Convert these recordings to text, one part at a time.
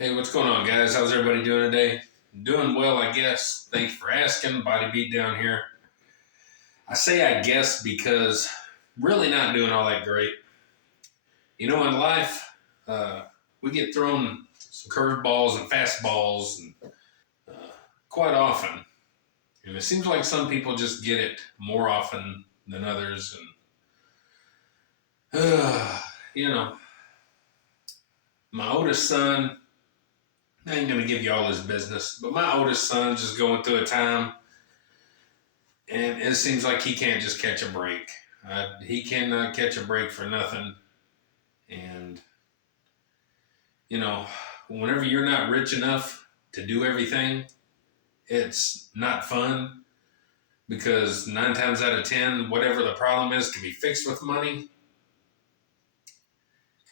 Hey, what's going on, guys? How's everybody doing today? Doing well, I guess. Thanks for asking. Body beat down here. I say I guess because really not doing all that great. In life, uh, we get thrown some curveballs and fastballs and, uh, quite often. And it seems like some people just get it more often than others. And, you know, my oldest son, I ain't going to give you all his business, but my oldest son's just going through a time. And it seems like he can't just catch a break. He cannot catch a break for nothing. And, you know, whenever you're not rich enough to do everything, it's not fun because 9 times out of 10, whatever the problem is can be fixed with money.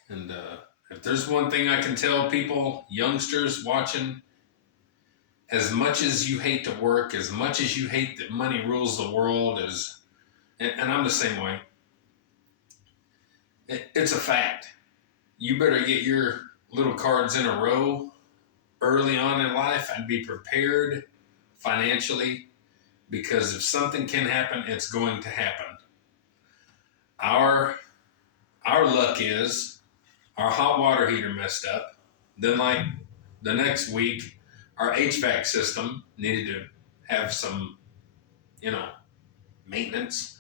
And if there's one thing I can tell people, youngsters watching, as much as you hate to work, as much as you hate that money rules the world, and I'm the same way, it's a fact. You better get your little cards in a row early on in life and be prepared financially because if something can happen, it's going to happen. Our luck is our hot water heater messed up. Then like the next week, our HVAC system needed to have some, you know, maintenance.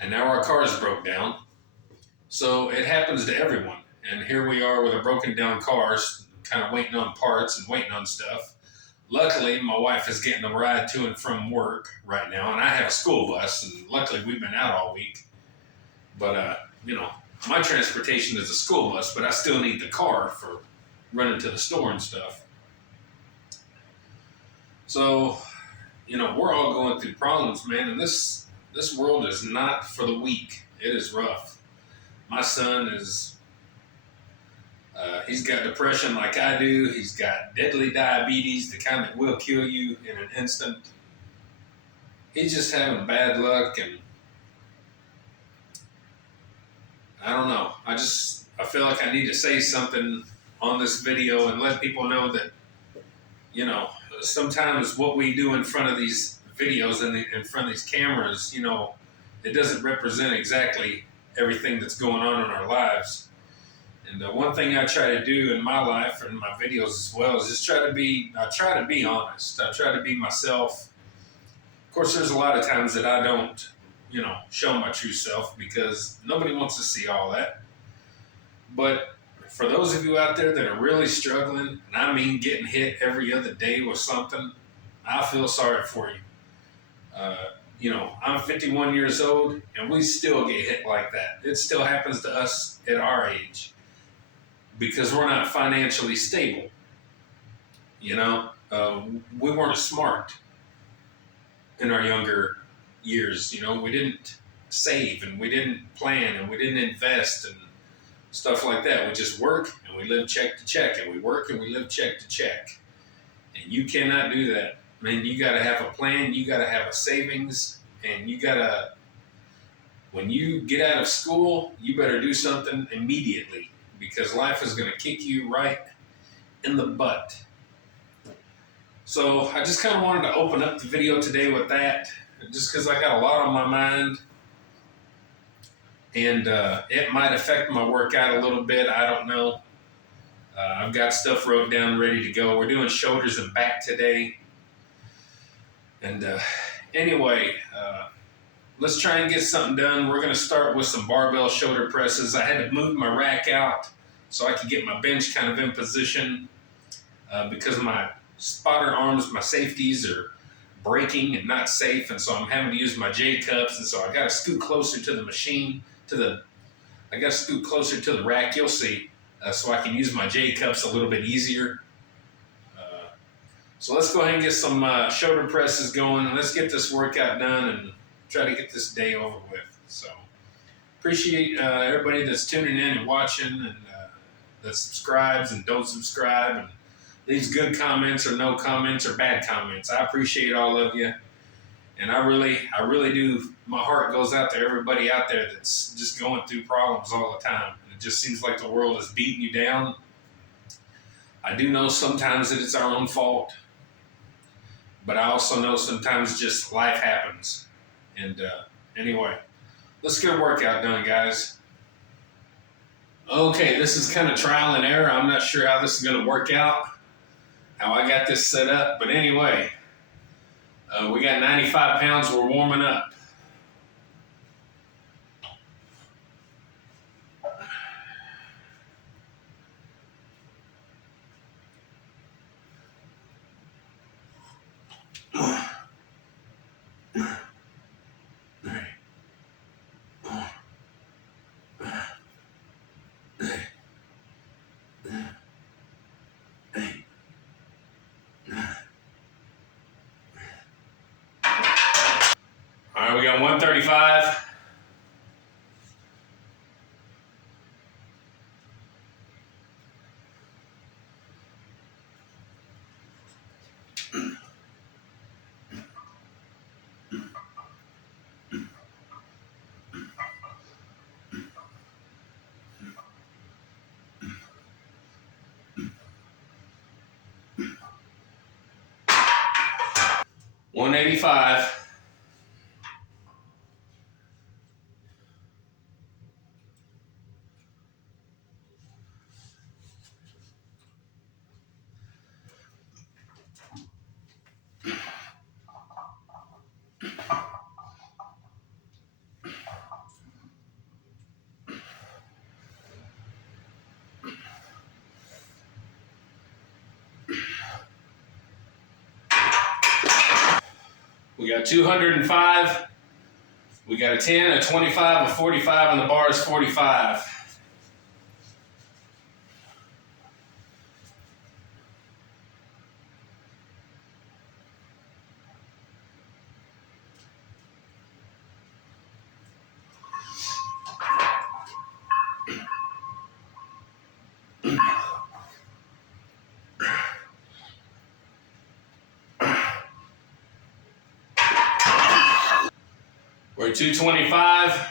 And now our cars broke down. So it happens to everyone. And here we are with a broken down car, kind of waiting on parts and waiting on stuff. Luckily, my wife is getting a ride to and from work right now, and I have a school bus, and luckily we've been out all week. But, my transportation is a school bus, but I still need the car for running to the store and stuff. So, we're all going through problems, man, and this world is not for the weak. It is rough. My son is he's got depression like I do. He's got deadly diabetes, the kind that will kill you in an instant. He's just having bad luck, and I don't know. I feel like I need to say something on this video and let people know that, sometimes what we do in front of these videos and in front of these cameras, it doesn't represent exactly everything that's going on in our lives. And one thing I try to do in my life and my videos as well is just try to be honest. I try to be myself. Of course, there's a lot of times that I don't, show my true self because nobody wants to see all that. But for those of you out there that are really struggling, and I mean getting hit every other day with something, I feel sorry for you. I'm 51 years old and we still get hit like that. It still happens to us at our age. Because we're not financially stable. We weren't smart in our younger years. We didn't save and we didn't plan and we didn't invest and stuff like that. We just work and we live check to check and we work and we live check to check. And you cannot do that. Man, you got to have a plan. You got to have a savings and you got to, when you get out of school, you better do something immediately. Because life is going to kick you right in the butt. So I just kind of wanted to open up the video today with that, just because I got a lot on my mind. And it might affect my workout a little bit. I don't know. I've got stuff wrote down ready to go. We're doing shoulders and back today. And anyway, let's try and get something done. We're going to start with some barbell shoulder presses. I had to move my rack out so I could get my bench kind of in position because my spotter arms, my safeties are breaking and not safe. And so I'm having to use my J-cups. And so I got to scoot closer to the machine, I got to scoot closer to the rack, you'll see, so I can use my J-cups a little bit easier. So let's go ahead and get some shoulder presses going. And let's get this workout done and try to get this day over with. So appreciate everybody that's tuning in and watching and that subscribes and don't subscribe and leaves good comments or no comments or bad comments. I appreciate all of you. And I really do. My heart goes out to everybody out there that's just going through problems all the time. It just seems like the world is beating you down. I do know sometimes that it's our own fault, but I also know sometimes just life happens. And anyway, let's get a workout done, guys. Okay, this is kind of trial and error. I'm not sure how this is going to work out, how I got this set up, but anyway, we got 95 pounds. We're warming up. All right, we got 135. $185. We got 205. We got a 10, a 25, a 45, and the bar is 45. We're at 225.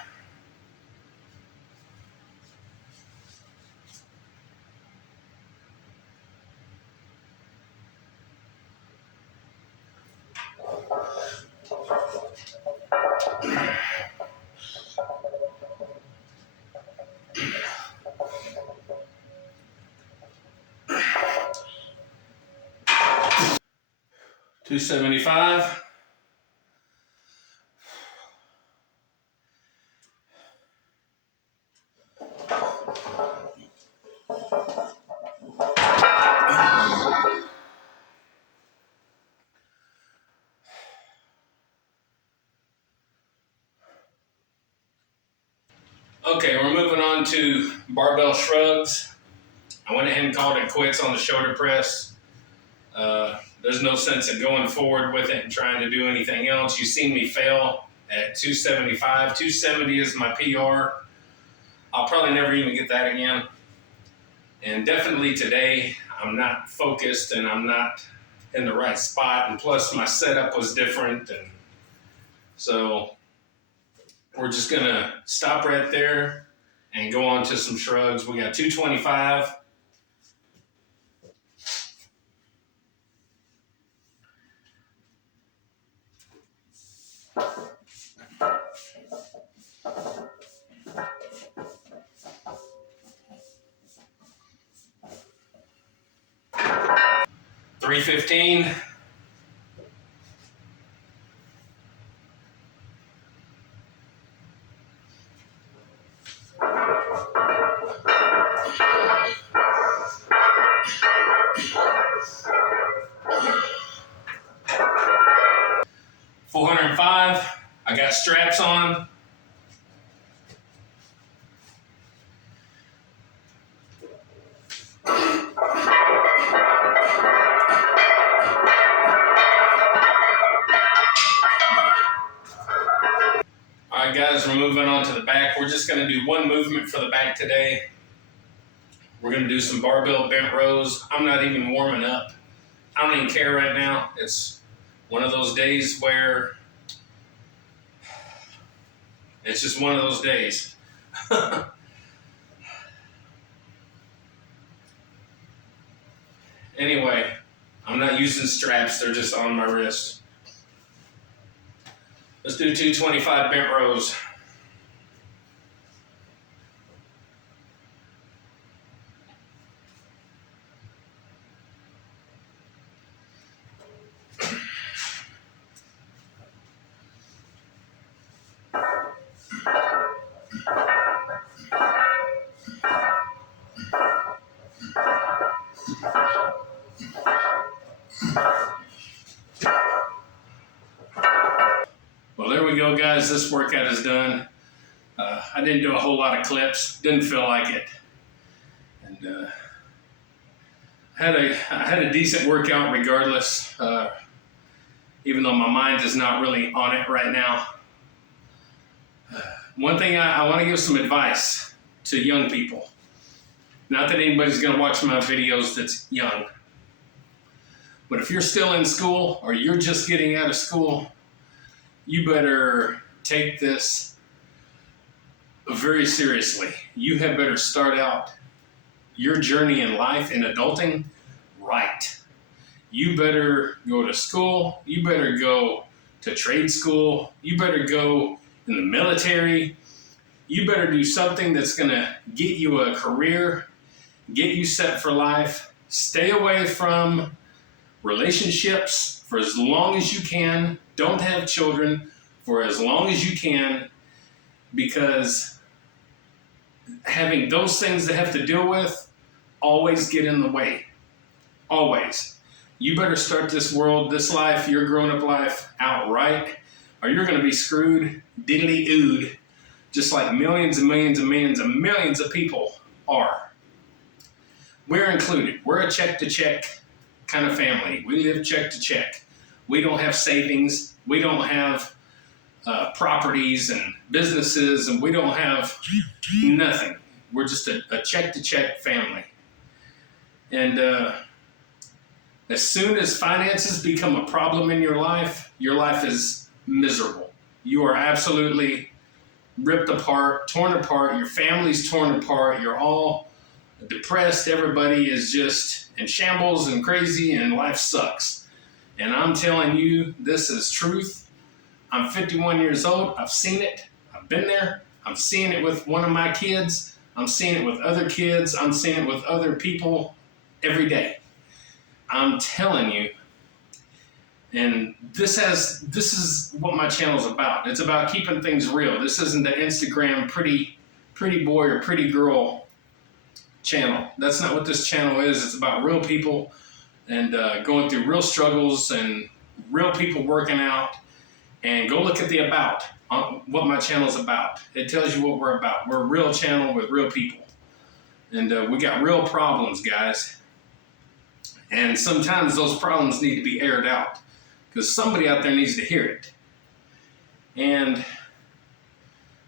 $275. Okay, we're moving on to barbell shrugs. I went ahead and called it quits on the shoulder press. There's no sense in going forward with it and trying to do anything else. You've seen me fail at 275. 270 is my PR. I'll probably never even get that again. And definitely today, I'm not focused and I'm not in the right spot. And plus, my setup was different. And so we're just going to stop right there and go on to some shrugs. We got 225. $315. $405. I got straps on. All right, guys, we're moving on to the back. We're just going to do one movement for the back today. We're going to do some barbell bent rows. I'm not even warming up. I don't even care right now. It's one of those days where it's just one of those days. Anyway, I'm not using straps, they're just on my wrist. Let's do 225 bent rows. Well, there we go, guys. This workout is done. I didn't do a whole lot of clips. Didn't feel like it. And I had a decent workout regardless, even though my mind is not really on it right now. One thing I want to give some advice to young people. Not that anybody's going to watch my videos that's young. But if you're still in school or you're just getting out of school, you better take this very seriously. You had better start out your journey in life in adulting right. You better go to school. You better go to trade school. You better go in the military. You better do something that's going to get you a career, get you set for life. Stay away from relationships for as long as you can. Don't have children for as long as you can, because having those things to have to deal with always get in the way. Always. You better start this world, this life, your grown-up life out right, or you're going to be screwed diddly-ooed, just like millions and millions and millions and millions of people are. We're included. We're a check-to-check kind of family. We live check to check. We don't have savings. We don't have properties and businesses, and we don't have nothing. We're just a check to check family. And as soon as finances become a problem in your life is miserable. You are absolutely ripped apart, torn apart. Your family's torn apart. You're all depressed. Everybody is just in shambles and crazy, and life sucks. And I'm telling you, this is truth. I'm 51 years old. I've seen it. I've been there. I'm seeing it with one of my kids. I'm seeing it with other kids. I'm seeing it with other people every day. I'm telling you. And this is what my channel's about. It's about keeping things real. This isn't the Instagram pretty boy or pretty girl channel. That's not what this channel is. It's about real people and going through real struggles and real people working out. And go look at the about, on what my channel's about. It tells you what we're about. We're a real channel with real people. And we got real problems, guys. And sometimes those problems need to be aired out, because somebody out there needs to hear it. And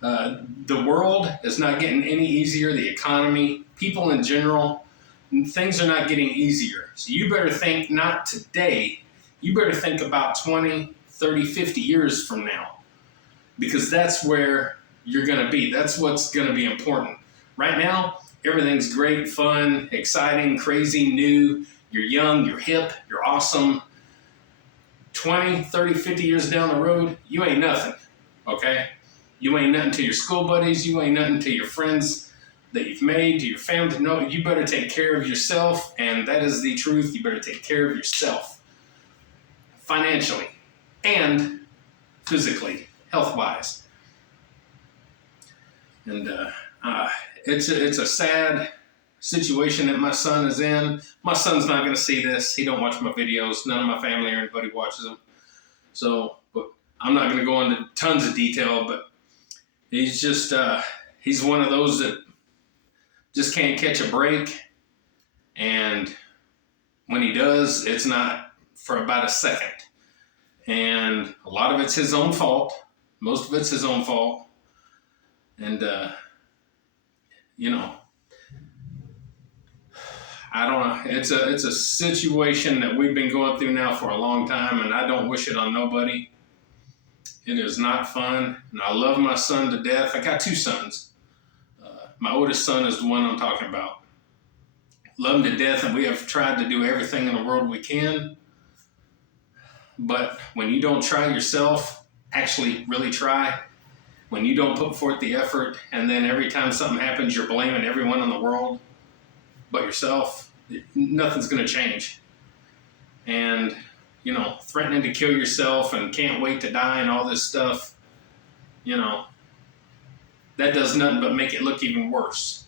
the world is not getting any easier. The economy, people in general, things are not getting easier. So you better think not today. You better think about 20, 30, 50 years from now, because that's where you're going to be. That's what's going to be important. Right now, everything's great, fun, exciting, crazy, new. You're young, you're hip, you're awesome. 20, 30, 50 years down the road, you ain't nothing, okay? You ain't nothing to your school buddies. You ain't nothing to your friends that you've made, to your family. No, you better take care of yourself, and that is the truth. You better take care of yourself financially and physically, health-wise. And it's a sad situation that my son is in. My son's not going to see this. He don't watch my videos. None of my family or anybody watches them. So, but I'm not going to go into tons of detail, but he's just, he's one of those that just can't catch a break. And when he does, it's not for about a second. And a lot of it's his own fault. Most of it's his own fault. And, you know, I don't know. It's a situation that we've been going through now for a long time, and I don't wish it on nobody. It is not fun, and I love my son to death. I got two sons. My oldest son is the one I'm talking about. love him to death, and we have tried to do everything in the world we can. But when you don't try yourself, actually really try, when you don't put forth the effort, and then every time something happens, you're blaming everyone in the world but yourself, nothing's going to change. And, threatening to kill yourself and can't wait to die and all this stuff, that does nothing but make it look even worse.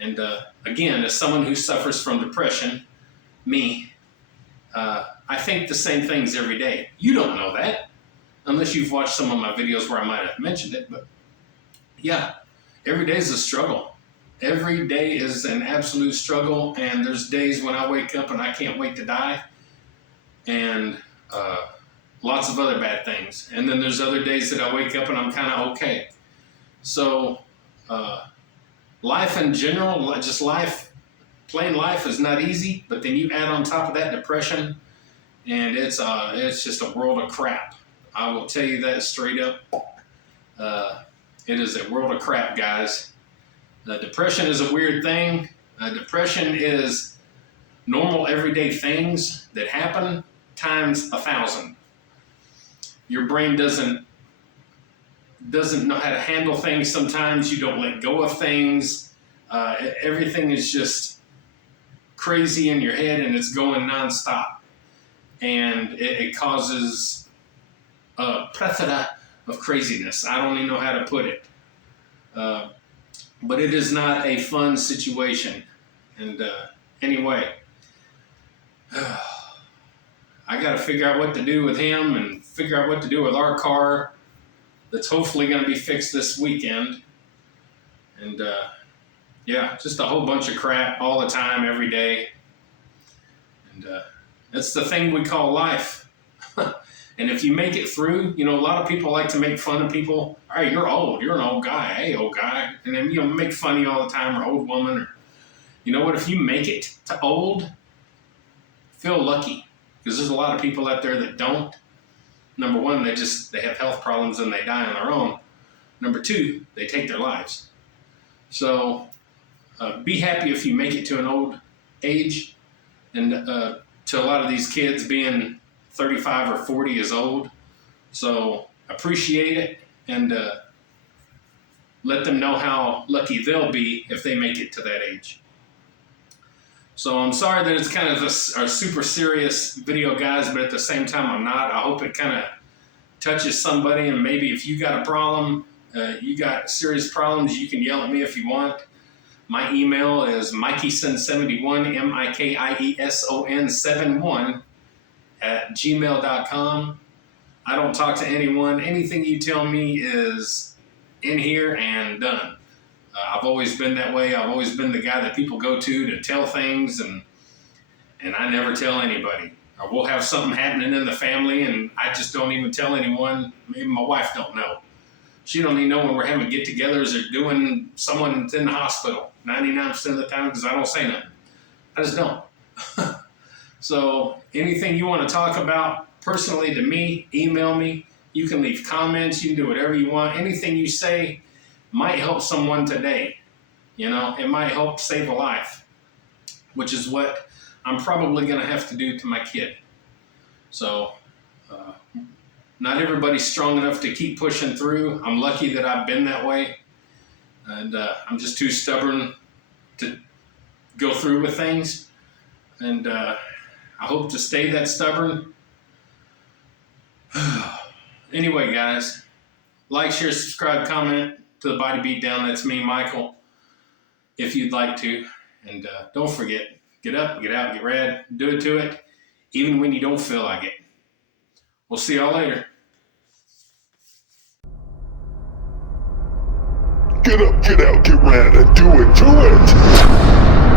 And again, as someone who suffers from depression, me, I think the same things every day. You don't know that unless you've watched some of my videos where I might have mentioned it. But yeah, every day is a struggle. Every day is an absolute struggle. And there's days when I wake up and I can't wait to die. And lots of other bad things. And then there's other days that I wake up and I'm kind of okay. So life in general, just life, plain life is not easy. But then you add on top of that depression, and it's just a world of crap. I will tell you that straight up. It is a world of crap, guys. Depression is a weird thing. Depression is normal everyday things that happen times 1,000. Your brain doesn't know how to handle things sometimes. You don't let go of things. Everything is just crazy in your head, and it's going nonstop. And it causes a plethora of craziness. I don't even know how to put it. But it is not a fun situation. And anyway, I got to figure out what to do with him and figure out what to do with our car that's hopefully going to be fixed this weekend. And yeah, just a whole bunch of crap all the time, every day. And that's the thing we call life. And if you make it through, a lot of people like to make fun of people. All right, you're old. You're an old guy. Hey, old guy. And then, make fun of you all the time, or old woman. Or, you know what? If you make it to old, feel lucky. Because there's a lot of people out there that don't. Number one, they have health problems and they die on their own. Number two, they take their lives. So be happy if you make it to an old age. And to a lot of these kids, being 35 or 40 is old. So appreciate it, and let them know how lucky they'll be if they make it to that age. So I'm sorry that it's kind of a super serious video, guys, but at the same time, I'm not. I hope it kind of touches somebody, and maybe if you got a problem, you got serious problems, you can yell at me if you want. My email is Mikeison71, Mikeison71 @gmail.com. I don't talk to anyone. Anything you tell me is in here and done. I've always been that way. I've always been the guy that people go to tell things, and I never tell anybody. Or we'll have something happening in the family, and I just don't even tell anyone. Maybe my wife don't know. She don't even know when we're having get-togethers or doing someone's in the hospital 99% of the time, because I don't say nothing. I just don't. So anything you want to talk about personally to me, email me. You can leave comments. You can do whatever you want. Anything you say might help someone today. It might help save a life, which is what I'm probably going to have to do to my kid. So not everybody's strong enough to keep pushing through. I'm lucky that I've been that way. And I'm just too stubborn to go through with things. And I hope to stay that stubborn. Anyway, guys, like, share, subscribe, comment to the Body Beatdown. That's me, Michael, if you'd like to. And don't forget, get up, get out, get rad, do it to it, even when you don't feel like it. We'll see y'all later. Get up, get out, get rad, and do it to it!